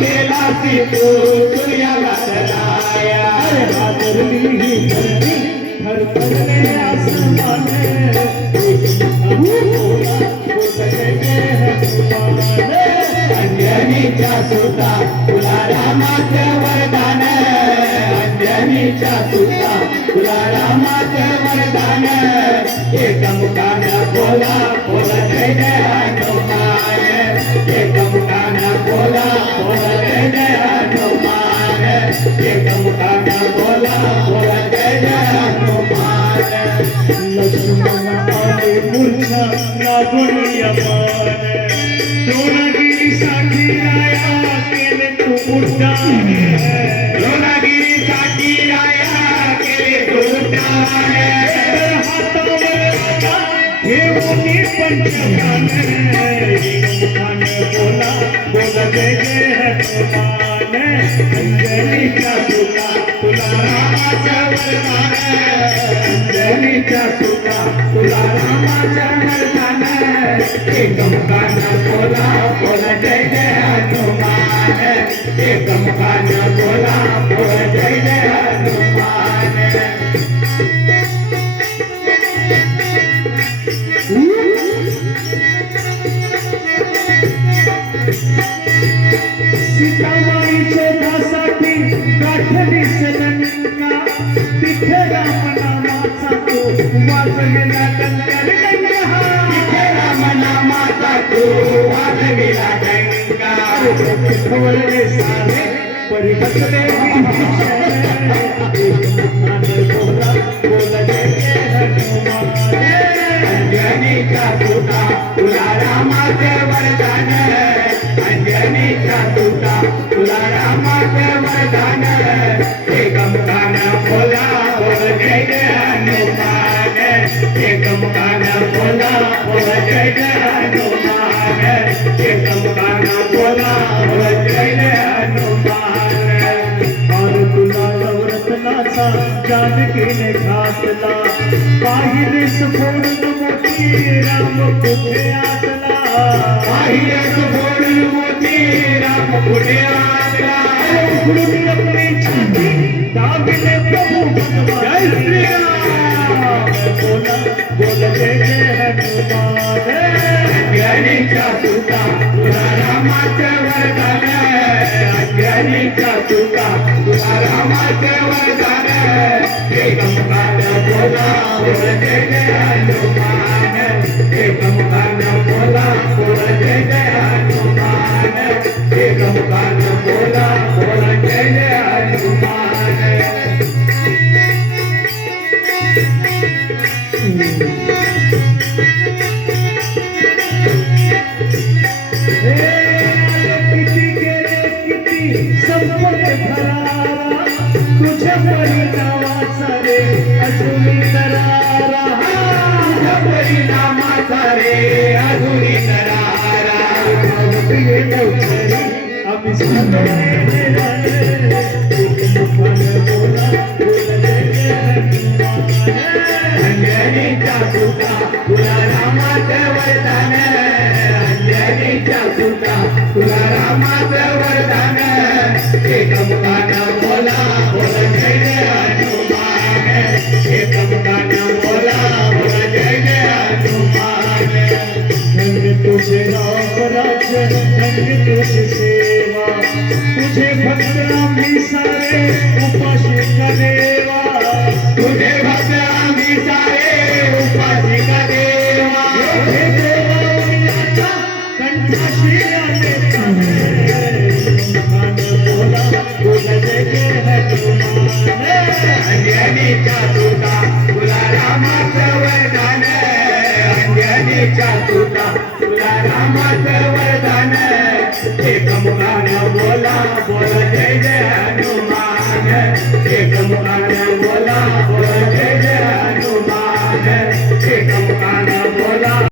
गेलासी तू सूर्याला जलाया हादरली ही धरती थरथरले आसमान अंजनीच्या सुता तुला रामाचे वरदान अंजनीच्या सुता तुला रामाचे वरदान एकमुखाने बोला बोला जय जय हनुमान एकमुखाने बोला बोला जय जय हनुमान एकमुखाने बोला बोला जय जय हनुमान लक्ष्मण आले मूर्छा लागून यमान द्रोणगिरीसाठी राया केले तू उड्डाण द्रोणगिरीसाठी राया केले तू उड्डाण हातावर आता घेऊन पंचप्राण एकमुखाने बोला बोला जय जय हनुमान अंजनीच्या सुता तुला रामाचं वरदान अंजनीच्या सुता तुला रामाचं वरदान एकमुखाने बोला बोला जय जय हनुमान एकमुखाने बोला बोला जय जय हनुमान सीतामाई शोधासाठी गाठलीस लंका तिथे राम नामाचा तो वाजविला डंका तिथे राम नामाचा तू वाजविला डंका खवळले सारे परिहसले एकमुखाने बोला बोला जय जय हनुमान अंजनीच्या सुता तुला रामाचे वरदान अंजनीच्या सुता तुला रामाचे वरदान एकमुखाने बोला बोला जय जय हनुमान एकमुखाने बोला बोला जय जय हनुमान एकमुखाने बोला बोला जय जय हनुमान और तुला नवरत्नाचा जानकीने घातला पाहिले सफोड मोठी राम कुठे आतला पाहिजे सोडून मोठी राम पुढे आला उघडून आपली छाती दाबिले प्रभू भगवान जय श्रीराम बोला बोला जय जय हनुमान अंजनीच्या सुता तुला रामाचे वरदान अंजनीच्या सुता तुला रामाचे वरदान एकमुखाने बोला बोला जय जय हनुमान एकमुखाने बोला बोला जय जय हनुमान एकमुखाने बोला बोला जय जय हनुमान किती गेले किती संपत भरारा तुझ्या परिणामाचा रे अजूनही करारा तुझ्या परिणामाचा रे अजूनही करारा प्रिय नवतरी आम्ही सादरे एकमुखाने बोला बोला जय जय हनुमान अंजनीच्या सुता तुला रामाचे वरदान अंजनीच्या सुता तुला रामाचे वरदान एकमुखाने बोला बोला जय जय हनुमान एकमुखाने बोला बोला जय जय हनुमान धन्य तुझे राम राज्य धन्य तुझी सेवा तुझे भक्त आम्ही सारे उपाशी का देवा तुझे भक्त आम्ही सारे उपाशी का देवा हे देवा उन्हाचा कंठाशी आले एकमुखाने बोला बोला जय जय हनुमान अंजनीच्या सुता तुला रामाचं वरदान अंजनीच्या सुता तुला रामाचं वरदान एकमुखाने बोला बोला जय जय हनुमान एकमुखाने बोला बोला जय जय हनुमान एकमुखाने